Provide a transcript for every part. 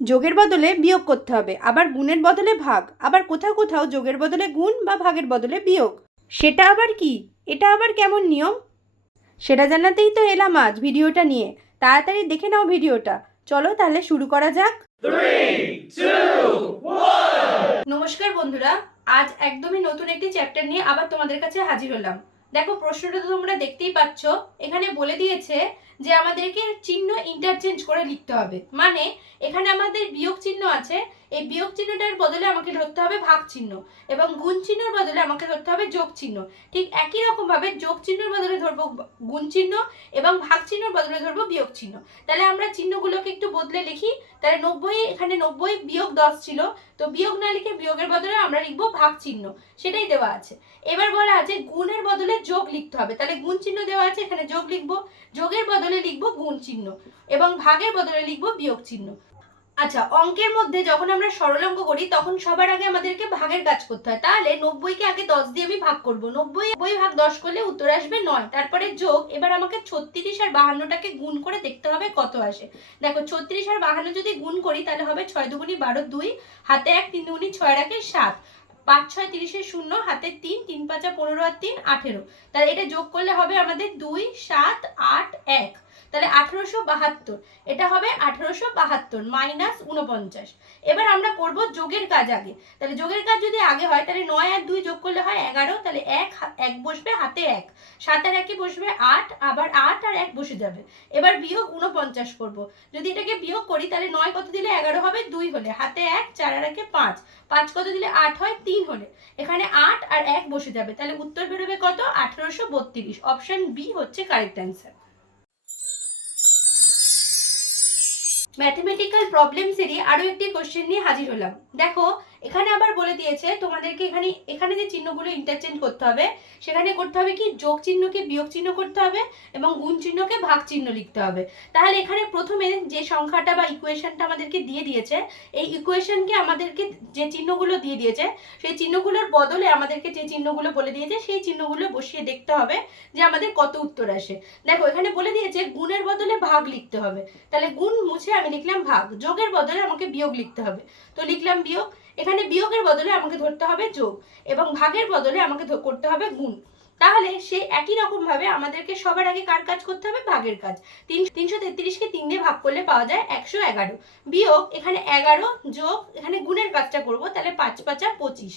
যোগের বদলে বিয়োগ করতে হবে, আবার গুণের বদলে ভাগ, আবার কোথাও কোথাও যোগের বদলে গুণ বা ভাগের বদলে বিয়োগ। সেটা আবার কি? এটা আবার কেমন নিয়ম? সেটা জানাতেই তো এলাম আজ ভিডিওটা নিয়ে। তাড়াতাড়ি দেখে নাও ভিডিওটা। চলো তাহলে শুরু করা যাক। 3, 2, 1. নমস্কার বন্ধুরা, আজ একদমই নতুন একটি চ্যাপ্টার নিয়ে আবার তোমাদের কাছে হাজির হলাম। দেখো, প্রশ্নটা তো তোমরা দেখতেই পাচ্ছ। এখানে বলে দিয়েছে যে আমাদেরকে চিহ্ন ইন্টারচেঞ্জ করে লিখতে হবে। মানে এখানে আমাদের বিয়োগ চিহ্ন আছে, এই বিয়োগ চিহ্নটার বদলে আমাকে ধরতে হবে ভাগ চিহ্ন, এবং গুণ চিহ্নের বদলে আমাকে ধরতে হবে যোগ চিহ্ন। ঠিক একই রকম ভাবে যোগ চিহ্নের বদলে ধরবো গুণ চিহ্ন, এবং ভাগ চিহ্নের বদলে ধরবো বিয়োগ চিহ্ন। তাহলে আমরা চিহ্নগুলোকে একটু বদলে লিখি। তাহলে 90, এখানে 90 বিয়োগ 10 ছিল, তো বিয়োগ না লিখে বিয়োগের বদলে আমরা লিখবো ভাগ চিহ্ন, সেটাই দেওয়া আছে। এবার বলা আছে গুণের বদলে যোগ লিখতে হবে, তাহলে গুণ চিহ্ন দেওয়া আছে, এখানে যোগ লিখবো, যোগের বদলে লিখবো গুণ চিহ্ন, এবং ভাগের বদলে লিখবো বিয়োগ চিহ্ন। আচ্ছা, অঙ্কের মধ্যে যখন আমরা সরল অঙ্ক করি তখন সবার আগে আমাদেরকে ভাগের কাজ করতে হয়। তাহলে 90কে আগে 10 দিয়ে আমি ভাগ করব। 90 ভাগ 10 করলে উত্তর আসবে 9। তারপরে যোগ, এবার আমাকে 36 আর 52টাকে গুণ করে দেখতে হবে কত আসে। দেখো, 36 আর 52 যদি গুণ করি তাহলে হবে 6 দুগুণি 12, 2 হাতে 1, 3 দুগুণি 6 রাখে 7, 5 6 30 শূন্য, হাতে 3, 3 5 15 আর 3 18। তাহলে এটা যোগ করলে হবে আমাদের 2 7 8 1, তাহলে 1872। এটা হবে 1872 মাইনাস 49। এবার আমরা করব যোগের কাজ আগে। তাহলে যোগের কাজ যদি আগে হয় তাহলে 9 আর 2 যোগ করলে হয় 11, তাহলে 1 বসবে হাতে 1, 7 আর 1 বসবে 8, আবার 8 আর 1 বসে যাবে। এবার বিয়োগ 49 করব। যদি এটাকে বিয়োগ করি তাহলে 9 কত দিলে 11 হবে, 2 হলে, হাতে 1, 4 আর 1 5, 5 কত দিলে 8 হয়, 3 হলে, এখানে 8 আর 1 বসে যাবে। তাহলে উত্তর বেরোবে কত, 1832। অপশন বি হচ্ছে কারেক্ট অ্যান্সার। ম্যাথমেটিক্যাল প্রবলেমসেরই আরো একটি কোশ্চেন নিয়ে হাজির হলাম। দেখো, এখানে আবার বলে দিয়েছে তোমাদেরকে এখানে যে চিহ্নগুলো ইন্টারচেঞ্জ করতে হবে, সেখানে করতে হবে কি, যোগ চিহ্নকে বিয়োগ চিহ্ন করতে হবে এবং গুণ চিহ্নকে ভাগ চিহ্ন লিখতে হবে। তাহলে এখানে প্রথমে যে সংখ্যাটা বা ইকুয়েশনটা আমাদেরকে দিয়ে দিয়েছে, এই ইকুয়েশনকে আমাদেরকে যে চিহ্নগুলো দিয়ে দিয়েছে সেই চিহ্নগুলোর বদলে আমাদেরকে যে চিহ্নগুলো বলে দিয়েছে সেই চিহ্নগুলো বসিয়ে দেখতে হবে যে আমাদের কত উত্তর আসে। দেখো, এখানে বলে দিয়েছে গুণের বদলে ভাগ লিখতে হবে, তাহলে গুণ মুছে আমি লিখলাম ভাগ। যোগের বদলে আমাকে বিয়োগ লিখতে হবে, তো লিখলাম বিয়োগ। এখানে বিয়োগের বদলে আমাকে ধরতে হবে যোগ, এবং ভাগের বদলে আমাকে করতে হবে গুণ। তাহলে সেই একই রকম ভাবে আমাদেরকে সবার আগে কার কাজ করতে হবে, ভাগের কাজ। 333কে 3 দিয়ে ভাগ করলে পাওয়া যায় 111, বিয়োগ এখানে 11 যোগ এখানে গুণের কাজটা করব, তাহলে 5 5 25।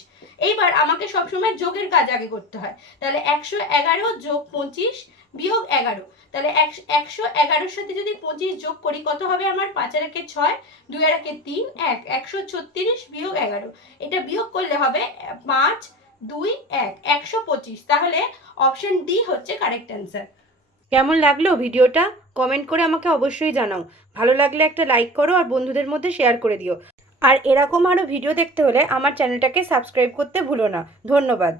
এইবার আমাকে সবসময় যোগের কাজ আগে করতে হয়, তাহলে 111 যোগ 25 বিয়োগ 11, তাহলে 111-র সাথে যদি 25 যোগ করি কত হবে আমার, 5 আর 1 6, 2 আর 1 3, 1 136 বিয়োগ 11, এটা বিয়োগ করলে হবে 5 2 1 125। তাহলে অপশন ডি হচ্ছে কারেক্ট অ্যান্সার। কেমন লাগলো ভিডিওটা কমেন্ট করে আমাকে অবশ্যই জানাও। ভালো লাগলে একটা লাইক করো আর বন্ধুদের মধ্যে শেয়ার করে দিও। আর এরকম আরও ভিডিও দেখতে হলে আমার চ্যানেলটাকে সাবস্ক্রাইব করতে ভুলো না। ধন্যবাদ।